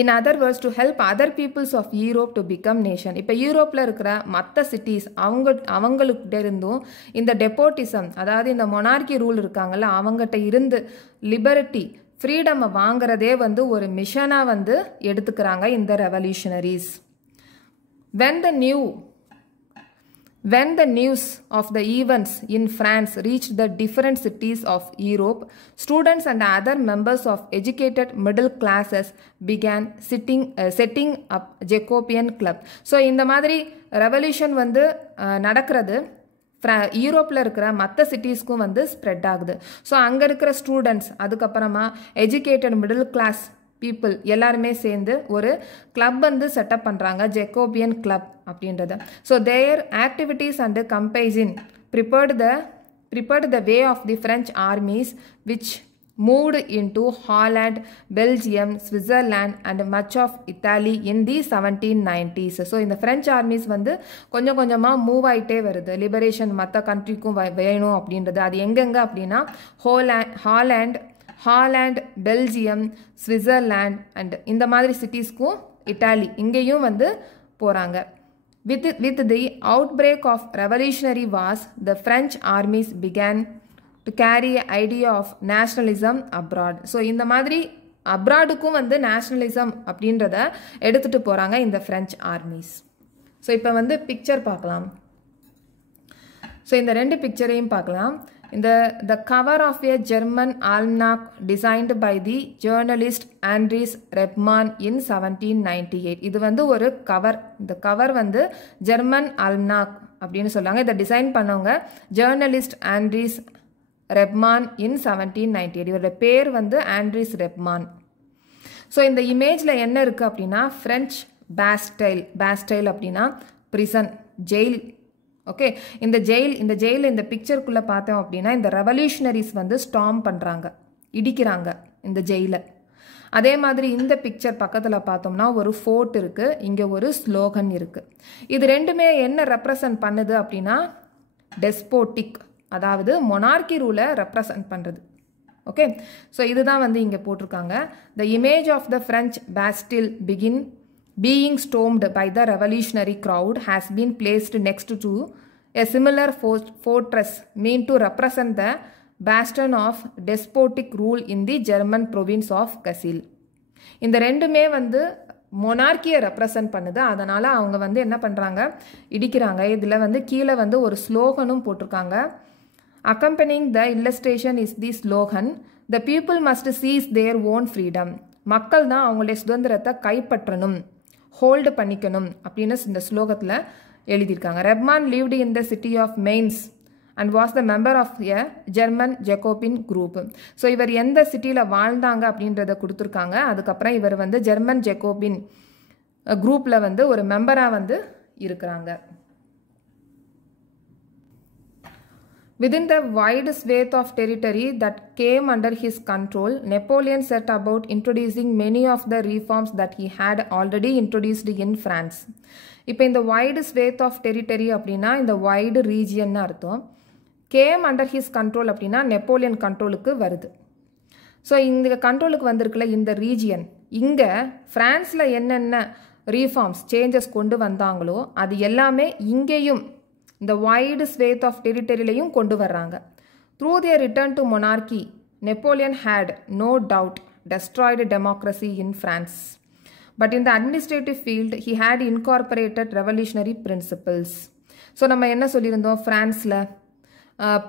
In other words, to help other peoples of Europe to become nation. இப்போ யூரோப்பில் இருக்கிற மற்ற cities அவங்கள்கிட்ட இருந்தும் இந்த டெப்போட்டிசம், அதாவது இந்த monarchy rule இருக்காங்கல்ல, அவங்ககிட்ட இருந்து லிபர்ட்டி, ஃப்ரீடமை வாங்குறதே வந்து ஒரு மிஷனாக வந்து எடுத்துக்கிறாங்க இந்த revolutionaries. When the news of the events in France reached the different cities of Europe, students and other members of educated middle classes began setting up Jacobean club. So இந்த மாதிரி ரெவல்யூஷன் வந்து நடக்கிறது யூரோப்பில் இருக்கிற மற்ற சிட்டிஸ்க்கும் வந்து ஸ்ப்ரெட் ஆகுது. So அங்கே இருக்கிற ஸ்டூடெண்ட்ஸ், அதுக்கப்புறமா எஜுகேட்டட் மிடில் கிளாஸ் பீப்புள் எல்லாருமே சேர்ந்து ஒரு கிளப் வந்து செட்டப் பண்ணுறாங்க, ஜெக்கோபியன் கிளப் அப்படின்றத. So their activities and campaigns prepared the way of the French armies which moved into Holland, Belgium, Switzerland and much of Italy in the 1790s. So இந்த French armies வந்து கொஞ்சம் கொஞ்சமாக move ஆகிட்டே வருது, liberation மற்ற கண்ட்ரிக்கும் வேணும் அப்படின்றது. அது எங்கெங்கே அப்படின்னா ஹாலாண்ட், பெல்ஜியம், ஸ்விட்சர்லாண்ட் அண்ட் இந்த மாதிரி சிட்டிஸ்க்கும் இட்டாலி இங்கேயும் வந்து போகிறாங்க. With the outbreak of revolutionary wars, the French armies began to carry idea of nationalism abroad. So இந்த மாதிரி அப்ராடுக்கும் வந்து நேஷ்னலிசம் அப்படின்றத எடுத்துகிட்டு போகிறாங்க இந்த ஃப்ரெஞ்ச் ஆர்மிஸ். ஸோ இப்போ வந்து பிக்சர் பார்க்கலாம். ஸோ இந்த ரெண்டு பிக்சரையும் பார்க்கலாம். The cover of a German almanac designed by the journalist Andries Rebmann in 1798. இது வந்து ஒரு கவர். இந்த கவர் வந்து ஜெர்மன் ஆல்மனாக் அப்படின்னு சொல்லுவாங்க. இதை டிசைன் பண்ணவங்க ஜேர்னலிஸ்ட் ஆண்ட்ரீஸ் ரெப்மான் இன் 1798. இவரோட பேர் வந்து ஆண்ட்ரீஸ் ரெப்மான். ஸோ இந்த இமேஜில் என்ன இருக்குது அப்படின்னா ஃப்ரெஞ்ச் பேஸ்டைல் அப்படின்னா பிரிசன், ஜெயில். ஓகே, இந்த ஜெயில் இந்த பிக்சருக்குள்ளே பார்த்தோம் அப்படின்னா இந்த ரெவல்யூஷனரிஸ் வந்து ஸ்டாம் பண்ணுறாங்க, இடிக்கிறாங்க இந்த ஜெயிலை. அதே மாதிரி இந்த பிக்சர் பக்கத்தில் பார்த்தோம்னா ஒரு ஃபோர்ட் இருக்குது, இங்கே ஒரு ஸ்லோகன் இருக்குது. இது ரெண்டுமே என்ன ரெப்ரசன்ட் பண்ணுது அப்படின்னா டெஸ்போட்டிக், அதாவது மொனார்கி ரூலை ரெப்ரசன்ட் பண்ணுறது. ஓகே, ஸோ இதுதான் வந்து இங்கே போட்டிருக்காங்க. The image of the French Bastille being stormed by the revolutionary crowd has been placed next to a similar fortress meant to represent the bastion of despotic rule in the German province of Kassel. இந்த ரெண்டுமே வந்து மொனார்கியை represent பண்ணுது, அதனால் அவங்க வந்து என்ன பண்ணுறாங்க, இடிக்கிறாங்க. இதில் வந்து கீழே வந்து ஒரு ஸ்லோகனும் போட்டிருக்காங்க. Accompanying the illustration is the slogan, the people must seize their own freedom. மக்கள் தான் அவங்களுடைய சுதந்திரத்தை கைப்பற்றணும், ஹோல்டு பண்ணிக்கணும் அப்படின்னு இந்த ஸ்லோகத்தில் எழுதியிருக்காங்க. ரெப்மான் lived in the city of Mainz and was the member of a German Jacobin group. So இவர் எந்த சிட்டியில் வாழ்ந்தாங்க அப்படின்றத கொடுத்துருக்காங்க. அதுக்கப்புறம் இவர் வந்து ஜெர்மன் ஜெக்கோபின் குரூப்பில் வந்து ஒரு மெம்பராக வந்து இருக்கிறாங்க. Within the wide swath of territory that came under his control, Napoleon set about introducing many of the reforms that he had already introduced in France. இப்போ இந்த wide swath of territory அப்படின்னா இந்த wide region அர்த்தம். came under his control அப்படின்னா Napoleon கண்ட்ரோலுக்கு வருது. So இந்த கண்ட்ரோலுக்கு வந்திருக்குல்ல இந்த ரீஜியன், இங்கே ஃப்ரான்ஸில் என்னென்ன ரீஃபார்ம்ஸ் சேஞ்சஸ் கொண்டு வந்தாங்களோ அது எல்லாமே இங்கேயும் இந்த வைடு ஸ்வேத் ஆஃப் டெரிட்டரியிலையும் கொண்டு வர்றாங்க. Through their return to monarchy, Napoleon had no doubt destroyed democracy in France. But in the administrative field he had incorporated revolutionary principles. So நம்ம என்ன சொல்லியிருந்தோம், ஃப்ரான்ஸில்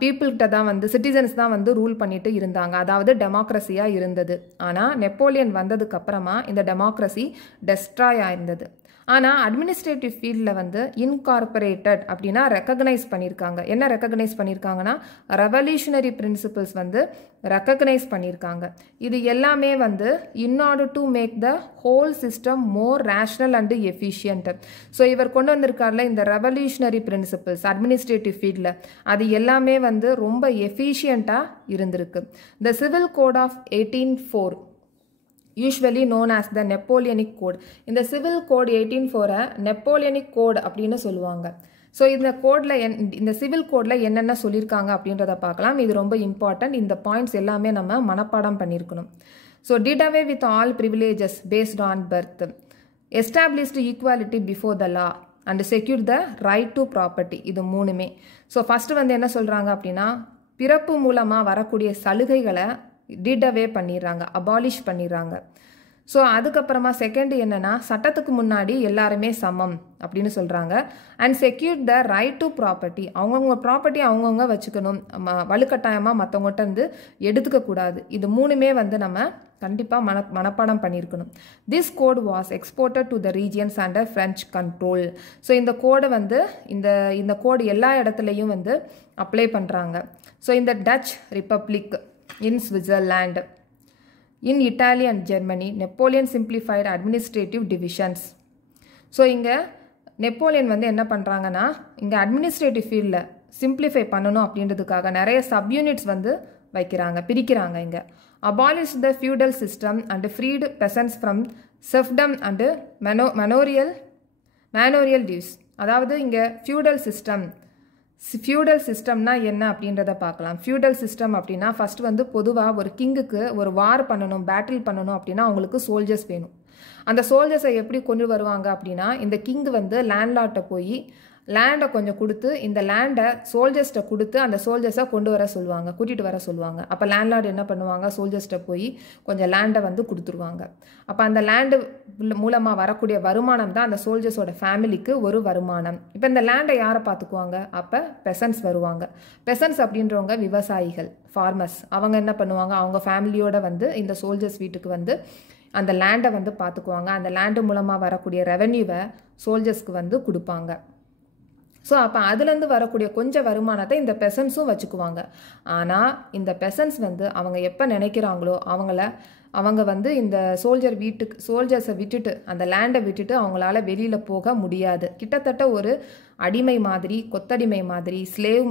பீப்புள்கிட்ட தான் வந்து சிட்டிசன்ஸ் தான் வந்து ரூல் பண்ணிட்டு இருந்தாங்க, அதாவது டெமோக்ரஸியாக இருந்தது. ஆனால் நெப்போலியன் வந்ததுக்கு அப்புறமா இந்த டெமோக்ரஸி டெஸ்ட்ராய் ஆயிருந்தது. ஆனால் அட்மினிஸ்ட்ரேட்டிவ் ஃபீல்டில் வந்து இன்கார்பரேட்டட் அப்படின்னா ரெக்கக்னைஸ் பண்ணியிருக்காங்க. என்ன ரெக்கக்னைஸ் பண்ணியிருக்காங்கன்னா ரெவல்யூஷனரி பிரின்சிபல்ஸ் வந்து ரெக்கக்னைஸ் பண்ணியிருக்காங்க. இது எல்லாமே வந்து in order to make the whole system more rational and efficient. So இவர் கொண்டு வந்திருக்காருல இந்த ரெவல்யூஷனரி பிரின்சிபல்ஸ் அட்மினிஸ்ட்ரேட்டிவ் ஃபீல்டில், அது எல்லாமே வந்து ரொம்ப எஃபிஷியண்ட்டாக இருந்திருக்கு. The civil code of 1804 usually known as the Napoleonic Code. இந்த சிவில் கோட் 1804 நெப்போலியனிக் கோட் அப்படின்னு சொல்லுவாங்க. ஸோ இந்த கோடில் இந்த சிவில் கோடில் என்னென்ன சொல்லியிருக்காங்க அப்படின்றத பார்க்கலாம். இது ரொம்ப இம்பார்ட்டன்ட். இந்த பாயிண்ட்ஸ் எல்லாமே நம்ம மனப்பாடம் பண்ணியிருக்கணும். So did away with all privileges based on birth, established equality before the law and secured the right to property. இது மூணுமே. ஸோ ஃபஸ்ட்டு வந்து என்ன சொல்கிறாங்க அப்படின்னா பிறப்பு மூலமாக வரக்கூடிய சலுகைகளை டிட் அவே பண்ணிடுறாங்க, அபாலிஷ் பண்ணிடுறாங்க. ஸோ அதுக்கப்புறமா செகண்ட் என்னென்னா சட்டத்துக்கு முன்னாடி எல்லாருமே சமம் அப்படின்னு சொல்கிறாங்க. And secure the right to property, அவங்கவுங்க ப்ராப்பர்ட்டி அவங்கவுங்க வச்சுக்கணும், வலுக்கட்டாயமாக மற்றவங்ககிட்ட இருந்து எடுத்துக்கக்கூடாது. இது மூணுமே வந்து நம்ம கண்டிப்பாக மனப்பாடம் பண்ணியிருக்கணும். This code was exported to the regions under French control. So இந்த கோடை வந்து இந்த கோடு எல்லா இடத்துலையும் வந்து அப்ளை பண்ணுறாங்க. ஸோ இந்த touch republic, in Switzerland, in Italy and Germany, Napoleon simplified administrative divisions. So இங்கே நெப்போலியன் வந்து என்ன பண்ணுறாங்கன்னா இங்கே அட்மினிஸ்ட்ரேட்டிவ் ஃபீல்டில் சிம்பிளிஃபை பண்ணணும் அப்படின்றதுக்காக நிறைய சப்யூனிட்ஸ் வந்து பிரிக்கிறாங்க. இங்கே abolish the feudal system and freed peasants from serfdom and manorial dues. அதாவது இங்கே ஃபியூடல் சிஸ்டம்னா என்ன அப்படின்றத பார்க்கலாம். ஃபியூடல் சிஸ்டம் அப்படின்னா ஃபஸ்ட்டு வந்து பொதுவாக ஒரு கிங்குக்கு ஒரு வார் பண்ணணும், பேட்டில் பண்ணணும் அப்படின்னா அவங்களுக்கு சோல்ஜர்ஸ் வேணும். அந்த சோல்ஜர்ஸை எப்படி கொண்டு வருவாங்க அப்படின்னா இந்த கிங் வந்து லேண்ட்லாட்டை போய் லேண்டை கொஞ்சம் கொடுத்து இந்த லேண்டை சோல்ஜர்ஸ்ட்டை கொடுத்து அந்த சோல்ஜர்ஸை கூட்டிகிட்டு வர சொல்லுவாங்க. அப்போ லேண்ட்லார்டு என்ன பண்ணுவாங்க, சோல்ஜர்ஸ்ட்டை போய் கொஞ்சம் லேண்டை வந்து கொடுத்துருவாங்க. அப்போ அந்த லேண்டு மூலமாக வரக்கூடிய வருமானம் தான் அந்த சோல்ஜர்ஸோட ஃபேமிலிக்கு ஒரு வருமானம். இப்போ இந்த லேண்டை யாரை பார்த்துக்குவாங்க, அப்போ பெசன்ஸ் வருவாங்க. பெசன்ஸ் அப்படின்றவங்க விவசாயிகள், ஃபார்மர்ஸ். அவங்க என்ன பண்ணுவாங்க, அவங்க ஃபேமிலியோட வந்து இந்த சோல்ஜர்ஸ் வீட்டுக்கு வந்து அந்த லேண்டை வந்து பார்த்துக்குவாங்க. அந்த லேண்டு மூலமாக வரக்கூடிய ரெவென்யூவை சோல்ஜர்ஸ்க்கு வந்து கொடுப்பாங்க. ஸோ அப்போ அதுலேருந்து வரக்கூடிய கொஞ்சம் வருமானத்தை இந்த பெசன்ஸும் வச்சுக்குவாங்க. ஆனால் இந்த பெசன்ஸ் வந்து அவங்க எப்போ நினைக்கிறாங்களோ அவங்க வந்து இந்த சோல்ஜர்ஸை விட்டுட்டு அந்த லேண்டை விட்டுட்டு அவங்களால வெளியில் போக முடியாது. கிட்டத்தட்ட ஒரு அடிமை மாதிரி, கொத்தடிமை மாதிரி, ஸ்லேவ்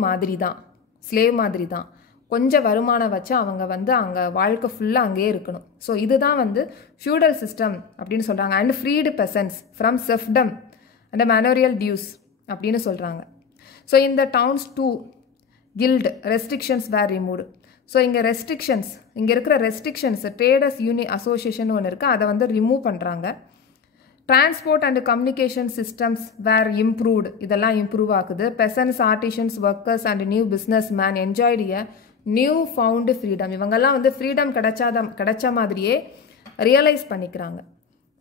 மாதிரி தான். கொஞ்சம் வருமானம் வச்சு அவங்க வந்து அங்கே வாழ்க்கை ஃபுல்லாக அங்கேயே இருக்கணும். ஸோ இதுதான் வந்து ஃபியூடல் சிஸ்டம் அப்படின்னு சொல்கிறாங்க. And freed peasants from serfdom and manorial dues அப்படின்னு சொல்கிறாங்க. ஸோ இந்த towns too guild restrictions were removed. So இங்கே இருக்கிற ரெஸ்ட்ரிக்ஷன்ஸ் ட்ரேடர்ஸ் அசோசியேஷன் ஒன்று இருக்குது, அதை வந்து ரிமூவ் பண்ணுறாங்க. Transport and communication systems were improved, இதெல்லாம் இம்ப்ரூவ் ஆகுது. Peasants, artisans, workers and new business man enjoyed a new found freedom. இவங்கெல்லாம் வந்து ஃப்ரீடம் கிடைச்ச மாதிரியே ரியலைஸ் பண்ணிக்கிறாங்க.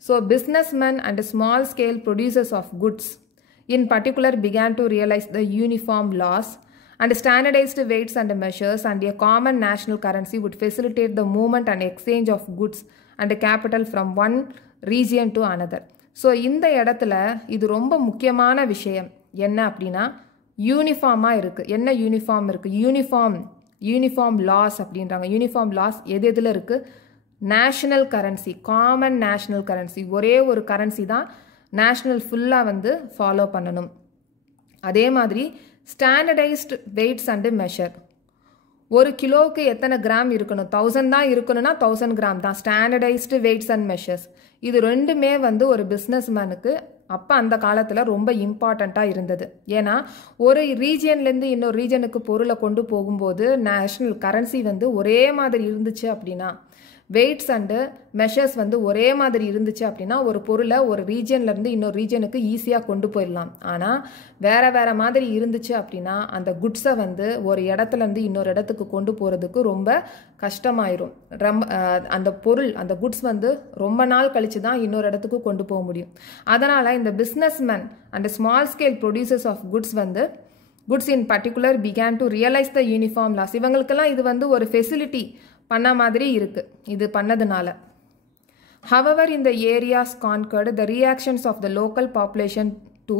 So businessman and small scale producers of goods in particular began to realize the uniform laws and standardized weights and measures, and a common national currency would facilitate the movement and exchange of goods and capital from one region to another. So இந்த இடத்துல இது ரொம்ப முக்கியமான விஷயம் என்ன அப்படின்னா யூனிஃபார்மாக இருக்குது. என்ன யூனிஃபார்ம் இருக்குது, யூனிஃபார்ம் லாஸ் அப்படின்றாங்க. யூனிஃபார்ம் லாஸ் எதில் இருக்குது, national currency, common national currency, ஒரே ஒரு கரன்சி தான் நேஷ்னல் ஃபுல்லாக வந்து ஃபாலோ பண்ணணும். அதே மாதிரி ஸ்டாண்டர்டைஸ்டு வெயிட்ஸ் அண்டு மெஷர். ஒரு கிலோவுக்கு எத்தனை கிராம் இருக்கணும், 1000 தான் இருக்கணும்னா 1000 கிராம் தான். ஸ்டாண்டர்டைஸ்டு வெயிட்ஸ் அண்ட் மெஷர்ஸ் இது ரெண்டுமே வந்து ஒரு பிஸ்னஸ் மேனுக்கு அப்போ அந்த காலத்தில் ரொம்ப இம்பார்ட்டண்ட்டாக இருந்தது. ஏன்னா ஒரு ரீஜியன்லேருந்து இன்னொரு ரீஜனுக்கு பொருளை கொண்டு போகும்போது நேஷ்னல் கரன்சி வந்து ஒரே மாதிரி இருந்துச்சு அப்படின்னா, வெயிட்ஸ் அண்டு மெஷர்ஸ் வந்து ஒரே மாதிரி இருந்துச்சு அப்படின்னா ஒரு பொருளை ஒரு ரீஜன்லேருந்து இன்னொரு ரீஜனுக்கு ஈஸியாக கொண்டு போயிடலாம். ஆனால் வேறு மாதிரி இருந்துச்சு அப்படின்னா அந்த குட்ஸை வந்து ஒரு இடத்துலேருந்து இன்னொரு இடத்துக்கு கொண்டு போகிறதுக்கு ரொம்ப கஷ்டமாயிரும். அந்த பொருள் அந்த குட்ஸ் வந்து ரொம்ப நாள் கழித்து தான் இன்னொரு இடத்துக்கு கொண்டு போக முடியும். அதனால் இந்த businessman and small scale producers of goods வந்து goods in particular began to realise the uniform laws. இவங்களுக்கெல்லாம் இது வந்து ஒரு ஃபெசிலிட்டி பண்ண மாதிரி இருக்கு இது பண்ணதுனால. However, in the areas conquered, the reactions of the local population to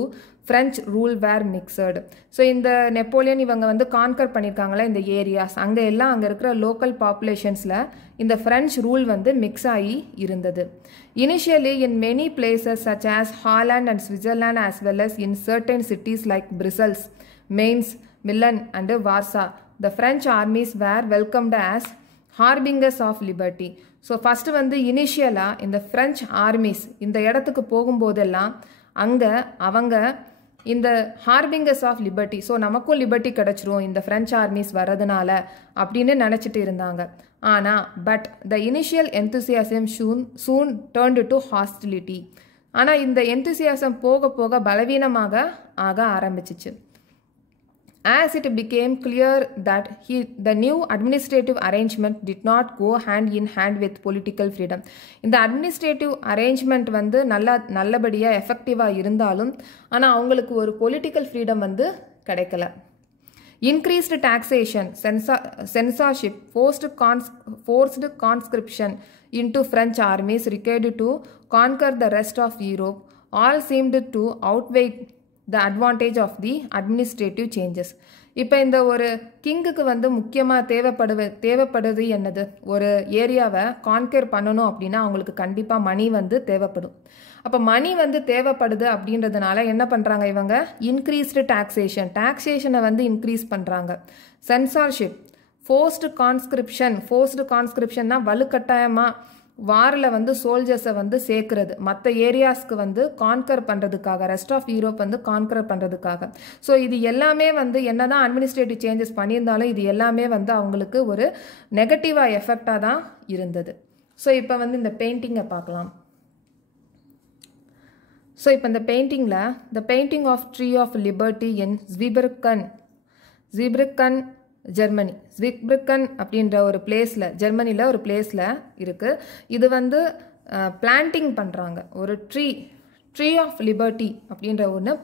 French rule were mixed. So இந்த நெப்போலியன் இவங்க வந்து கான்கர் பண்ணியிருக்காங்களே இந்த ஏரியாஸ், அங்கே எல்லாம் அங்கே இருக்கிற லோக்கல் பாப்புலேஷன்ஸில் இந்த ஃப்ரெஞ்ச் ரூல் வந்து மிக்ஸ் ஆகி இருந்தது. Initially, in many places such as Holland and Switzerland as well as in certain cities like Brussels, Mainz, Milan and Warsaw, the French armies were welcomed as harbingers of liberty. So first வந்து இனிஷியலாக இந்த French armies இந்த இடத்துக்கு போகும்போதெல்லாம் அங்கே அவங்க இந்த ஹார்பிங்கர்ஸ் of liberty, so நமக்கும் லிபர்ட்டி கிடச்சிரும் இந்த ஃப்ரெஞ்ச் ஆர்மிஸ் வர்றதுனால அப்படின்னு நினச்சிட்டு இருந்தாங்க. ஆனால் but the initial enthusiasm soon turned to hostility. ஆனால் இந்த என்தூசியாசம் போக போக பலவீனமாக ஆக ஆரம்பிச்சிச்சு. As it became clear that the new administrative arrangement did not go hand in hand with political freedom. இந்த administrative arrangement வந்து நல்லபடியாக எஃபெக்டிவாக இருந்தாலும் ஆனால் அவங்களுக்கு ஒரு political freedom வந்து கிடைக்கல. Increased taxation, censorship, forced conscription into French armies required to conquer the rest of Europe all seemed to outweigh the advantage of the administrative changes. இப்போ இந்த ஒரு கிங்குக்கு வந்து முக்கியமாக தேவைப்படுது என்னது, ஒரு ஏரியாவை கான்கர் பண்ணணும் அப்படின்னா அவங்களுக்கு கண்டிப்பாக மணி வந்து தேவைப்படும். அப்போ மணி வந்து தேவைப்படுது அப்படின்றதுனால என்ன பண்ணுறாங்க இவங்க, இன்க்ரீஸ்டு டாக்ஸேஷனை வந்து இன்க்ரீஸ் பண்ணுறாங்க. சென்சார்ஷிப், ஃபோர்ஸ்டு கான்ஸ்கிரிப்ஷன்னா வலுக்கட்டாயமாக வாரில் வந்து சோல்ஜர்ஸை வந்து சேர்க்கறது மற்ற ஏரியாஸ்க்கு வந்து கான்கர் பண்ணுறதுக்காக, ரெஸ்ட் ஆஃப் யூரோப் வந்து கான்கர் பண்ணுறதுக்காக. ஸோ இது எல்லாமே வந்து என்ன தான் அட்மினிஸ்ட்ரேட்டிவ் சேஞ்சஸ் பண்ணியிருந்தாலும் இது எல்லாமே வந்து அவங்களுக்கு ஒரு நெகட்டிவாக எஃபெக்டாக தான் இருந்தது. ஸோ இப்போ வந்து இந்த பெயிண்டிங்கை பார்க்கலாம். ஸோ இப்போ இந்த பெயிண்டிங்கில் the painting of tree of liberty in Zweibrücken Germany. Zweibrücken அப்படின்ற ஒரு பிளேஸில், ஜெர்மனியில் ஒரு பிளேஸில் இருக்குது. இது வந்து பிளான்டிங் பண்ணுறாங்க. ஒரு ட்ரீ ஆஃப் லிபர்ட்டி அப்படின்ற ஒன்று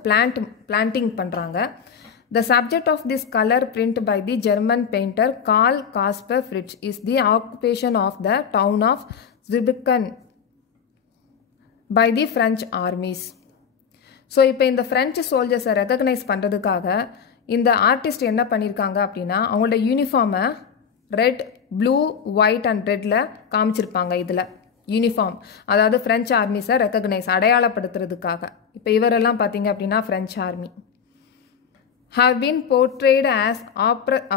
பிளான்டிங் பண்ணுறாங்க. The subject of this colour print by the German painter Karl Kaspar Fritz is the occupation of the town of Zweibrücken by the French armies. So இப்போ இந்த French சோல்ஜர்ஸை recognise பண்ணுறதுக்காக இந்த artist என்ன பண்ணியிருக்காங்க அப்படின்னா அவங்களோட யூனிஃபார்மை ரெட், ப்ளூ, ஒயிட் அண்ட் ரெட்டில் காமிச்சிருப்பாங்க. இதில் யூனிஃபார்ம், அதாவது ஃப்ரெஞ்ச் ஆர்மிஸை அடையாளப்படுத்துறதுக்காக. இப்போ இவரெல்லாம் பார்த்தீங்க அப்படின்னா French army have been portrayed as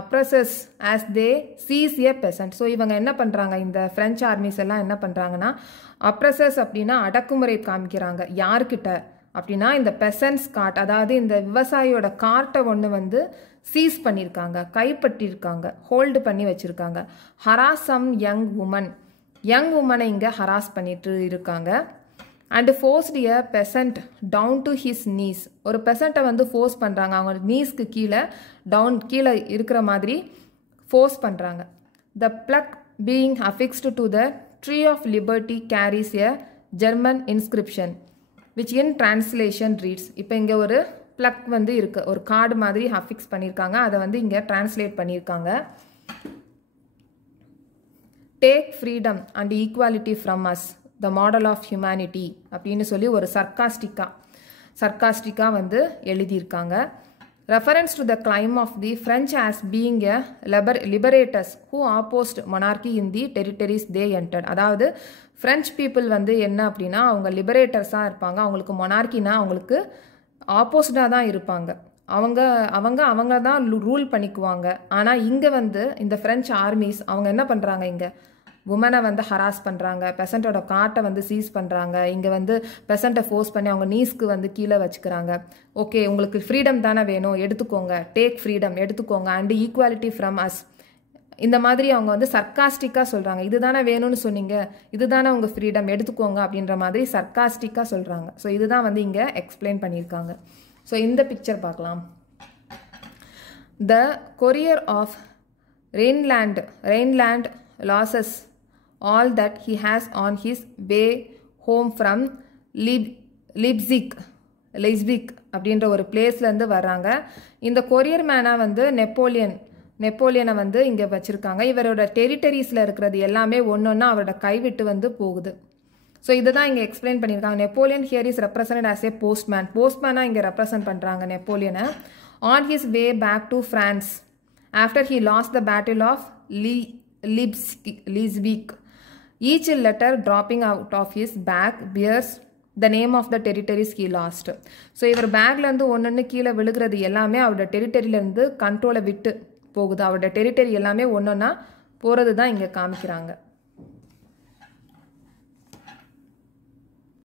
oppressors as they seize a peasant. So இவங்க என்ன பண்ணுறாங்க, இந்த ஃப்ரெஞ்ச் ஆர்மிஸ் எல்லாம் என்ன பண்ணுறாங்கன்னா அப்ரஸர்ஸ் அப்படின்னா அடக்குமுறை காமிக்கிறாங்க. யார்கிட்ட அப்படின்னா இந்த பெசன்ஸ் கார்ட், அதாவது இந்த விவசாயியோட கார்ட்டை ஒன்று வந்து சீஸ் பண்ணியிருக்காங்க, கைப்பற்றியிருக்காங்க, ஹோல்டு பண்ணி வச்சுருக்காங்க. ஹராஸ் சம் யங் உமனை இங்கே ஹராஸ் பண்ணிட்டு இருக்காங்க. And forced a peasant down to his knees. ஒரு பெசண்ட்டை வந்து ஃபோர்ஸ் பண்ணுறாங்க, அவங்க நீஸ்க்கு கீழே இருக்கிற மாதிரி ஃபோர்ஸ் பண்ணுறாங்க. The plaque being affixed to the tree of liberty carries a German inscription which in translation reads. இப்போ இங்கே ஒரு பிளக் வந்து இருக்கு, ஒரு கார்டு மாதிரி அஃபிக்ஸ் பண்ணியிருக்காங்க, அதை வந்து இங்கே டிரான்ஸ்லேட் பண்ணியிருக்காங்க. Take freedom and equality from us the model of humanity அப்படின்னு சொல்லி ஒரு சர்க்காஸ்டிக்காக வந்து எழுதியிருக்காங்க. Reference to the claim of the French as being a liberators who opposed monarchy in the territories they entered. அதாவது ஃப்ரெஞ்ச் பீப்புள் வந்து என்ன அப்படின்னா அவங்க லிபரேட்டர்ஸாக இருப்பாங்க, அவங்களுக்கு மொனார்கினா அவங்களுக்கு ஆப்போசிட்டாக தான் இருப்பாங்க. அவங்க தான் ரூல் பண்ணிக்குவாங்க. ஆனால் இங்கே வந்து இந்த ஃப்ரெஞ்ச் ஆர்மிஸ் அவங்க என்ன பண்ணுறாங்க, இங்கே உமனை வந்து ஹராஸ் பண்ணுறாங்க, பெசண்ட்டோட காட்டை வந்து சீஸ் பண்ணுறாங்க, இங்கே வந்து பெசண்ட்டை ஃபோர்ஸ் பண்ணி அவங்க நீஸ்க்கு வந்து கீழே வச்சுக்கிறாங்க. ஓகே, உங்களுக்கு ஃப்ரீடம் தானே வேணும், எடுத்துக்கோங்க, டேக் ஃப்ரீடம் எடுத்துக்கோங்க, அண்ட் ஈக்குவாலிட்டி ஃப்ரம் அஸ், இந்த மாதிரி அவங்க வந்து சர்க்காஸ்டிக்காக சொல்கிறாங்க. இதுதானே வேணும்னு சொன்னீங்க, இதுதானே உங்கள் ஃப்ரீடம், எடுத்துக்கோங்க அப்படின்ற மாதிரி சர்க்காஸ்டிக்காக சொல்கிறாங்க. ஸோ இதுதான் வந்து இங்கே எக்ஸ்பிளைன் பண்ணியிருக்காங்க. ஸோ இந்த பிக்சர் பார்க்கலாம். The courier of Rhineland loses all that he has on his way home from Leipzig அப்படின்ற ஒரு பிளேஸ்லேருந்து வர்றாங்க. இந்த கொரியர் மேனாக வந்து நெப்போலியனை வந்து இங்கே வச்சுருக்காங்க. இவரோட டெரிட்டரிஸில் இருக்கிறது எல்லாமே ஒன்றொன்னா அவரோட கைவிட்டு வந்து போகுது. ஸோ இதை தான் இங்கே எக்ஸ்பிளைன் பண்ணியிருக்காங்க. Napoleon here is represent as a போஸ்ட்மேனாக இங்கே ரெப்ரசன்ட் பண்ணுறாங்க நெப்போலியனை. On his way back to France after he lost the battle of Leipzig. Each letter dropping out of his bag bears the name of the territories he lost. So இவர் பேக்லேருந்து ஒன்று கீழே விழுகிறது எல்லாமே அவரோட டெரிட்டரியிலேருந்து கண்ட்ரோலை விட்டு போகுது. அவரோட டெரிட்டரி எல்லாமே ஒன்றொன்னா போகிறது தான் இங்கே காமிக்கிறாங்க.